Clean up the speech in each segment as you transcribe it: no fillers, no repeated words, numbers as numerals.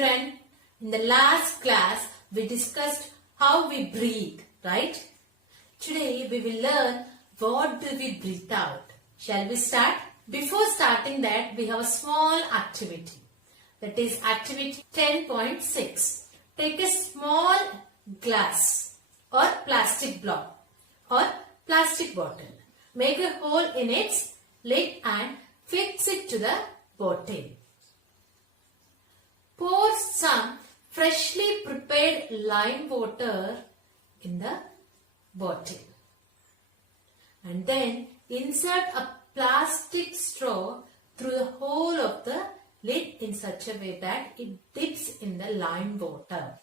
children, in the last class we discussed how we breathe, right? Today we will learn what do we breathe out. Shall we start? Before starting that, we have a small activity. That is activity 10.6. Take a small glass or plastic block or plastic bottle. Make a hole in its lid and fix it to the bottle. Pour some freshly prepared lime water in the bottle. And then insert a plastic straw through the hole of the lid in such a way that it dips in the lime water.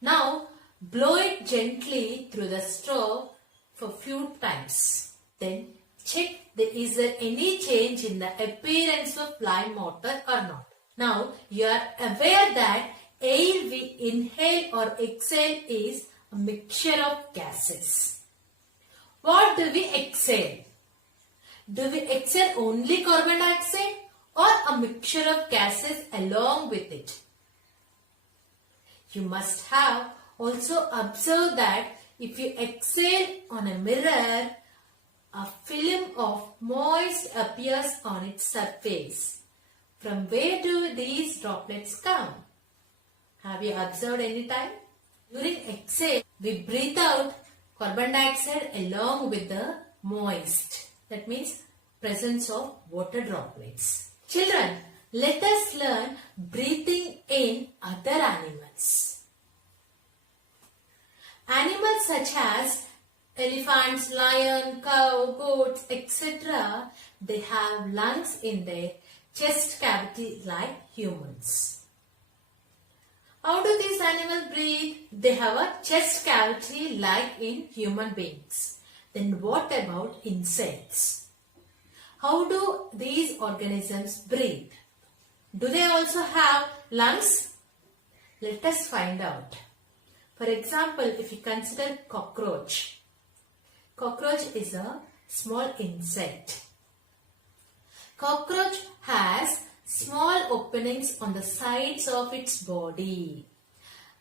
Now blow it gently through the straw for few times. Then check is there any change in the appearance of lime water or not. Now you are aware that air we inhale or exhale is a mixture of gases. What do we exhale? Do we exhale only carbon dioxide or a mixture of gases along with it? You must have also observed that if you exhale on a mirror, a film of moist appears on its surface. From where do these droplets come? Have you observed any time? During exhale, we breathe out carbon dioxide along with the moist. That means presence of water droplets. Children, let us learn breathing in other animals. Animals such as elephants, lion, cow, goats, etc. they have lungs in their chest cavity like humans. How do these animals breathe? They have a chest cavity like in human beings. Then what about insects? How do these organisms breathe? Do they also have lungs? Let us find out. For example, if you consider cockroach. Cockroach is a small insect. Cockroach has small openings on the sides of its body.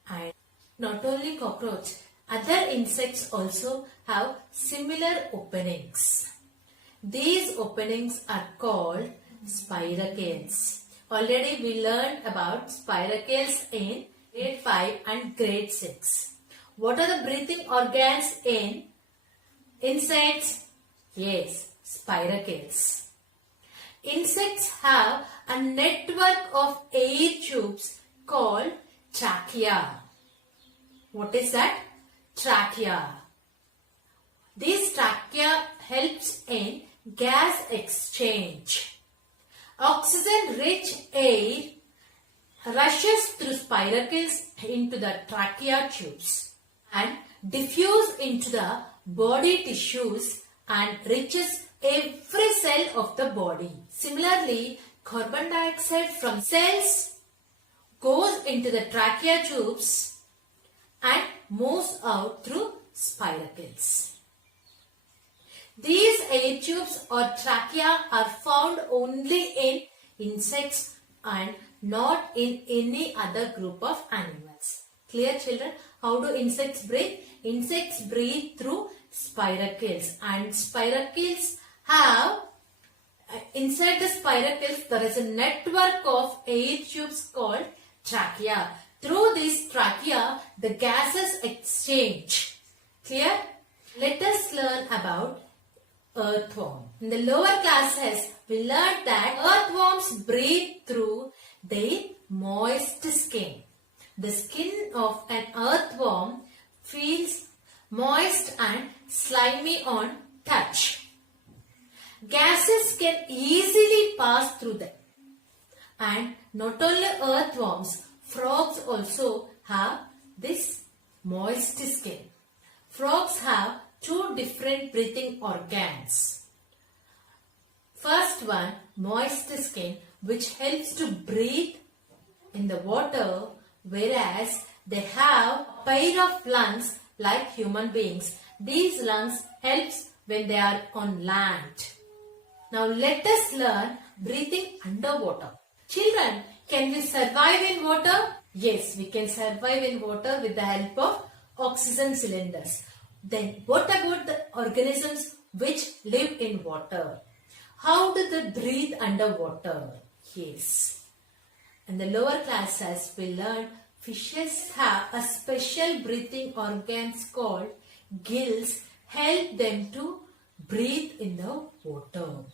And not only cockroach, other insects also have similar openings. These openings are called spiracles. Already we learned about spiracles in grade 5 and grade 6. What are the breathing organs in insects? Yes, spiracles. Insects have a network of air tubes called trachea. What is that? Trachea. This trachea helps in gas exchange. Oxygen-rich air rushes through spiracles into the trachea tubes and diffuse into the body tissues and reaches every cell of the body. Similarly, carbon dioxide from cells goes into the trachea tubes and moves out through spiracles. These air tubes or trachea are found only in insects and not in any other group of animals. Clear, children? How do insects breathe? Insects breathe through spiracles, and spiracles have inside the spiracles there is a network of air tubes called trachea. Through this trachea the gases exchange. Clear? Let us learn about earthworm. In the lower classes we learned that earthworms breathe through their moist skin. The skin of an earthworm feels moist and slimy on touch. Gases can easily pass through them. And not only earthworms, frogs also have this moist skin. Frogs have two different breathing organs. First one, moist skin, which helps to breathe in the water, whereas they have pair of lungs like human beings. These lungs helps when they are on land. Now let us learn breathing underwater. Children, Can we survive in water? Yes, we can survive in water with the help of oxygen cylinders. Then what about the organisms which live in water? How do they breathe underwater? Yes. In the lower classes we learned fishes have a special breathing organs called gills help them to breathe in the water.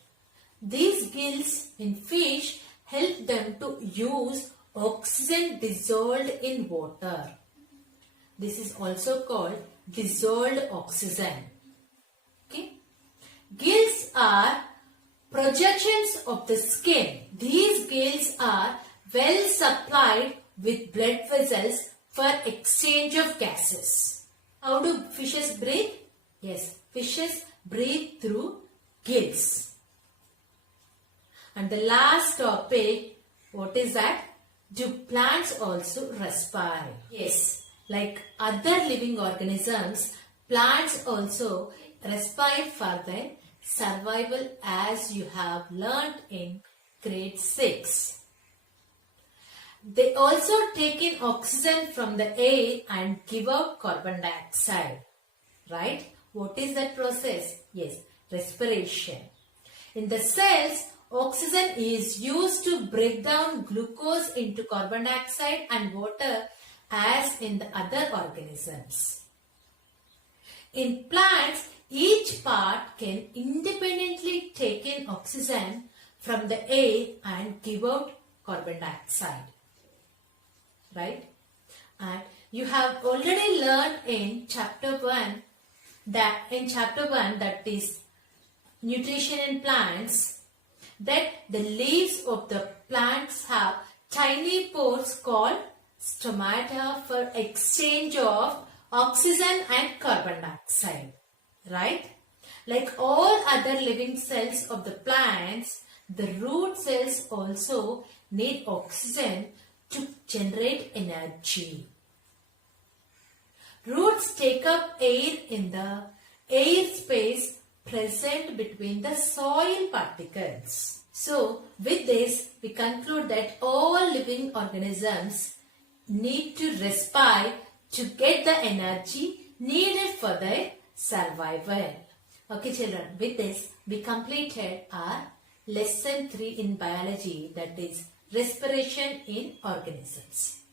These gills in fish help them to use oxygen dissolved in water. This is also called dissolved oxygen. Okay. Gills are projections of the skin. These gills are well supplied with blood vessels for exchange of gases. How do fishes breathe? Yes, fishes breathe through gills. And the last topic, what is that? Do plants also respire? Yes, like other living organisms, plants also respire for their survival, as you have learnt in grade 6. They also take in oxygen from the air and give out carbon dioxide. Right? What is that process? Yes, respiration. In the cells, oxygen is used to break down glucose into carbon dioxide and water as in the other organisms. In plants, each part can independently take in oxygen from the air and give out carbon dioxide. Right? And you have already learned in chapter 1 that is nutrition in plants, that the leaves of the plants have tiny pores called stomata for exchange of oxygen and carbon dioxide. Right? Like all other living cells of the plants, the root cells also need oxygen to generate energy. Roots take up air in the air space present between the soil particles. So, with this, we conclude that all living organisms need to respire to get the energy needed for their survival. Okay children, with this, we completed our lesson 3 in biology, that is respiration in organisms.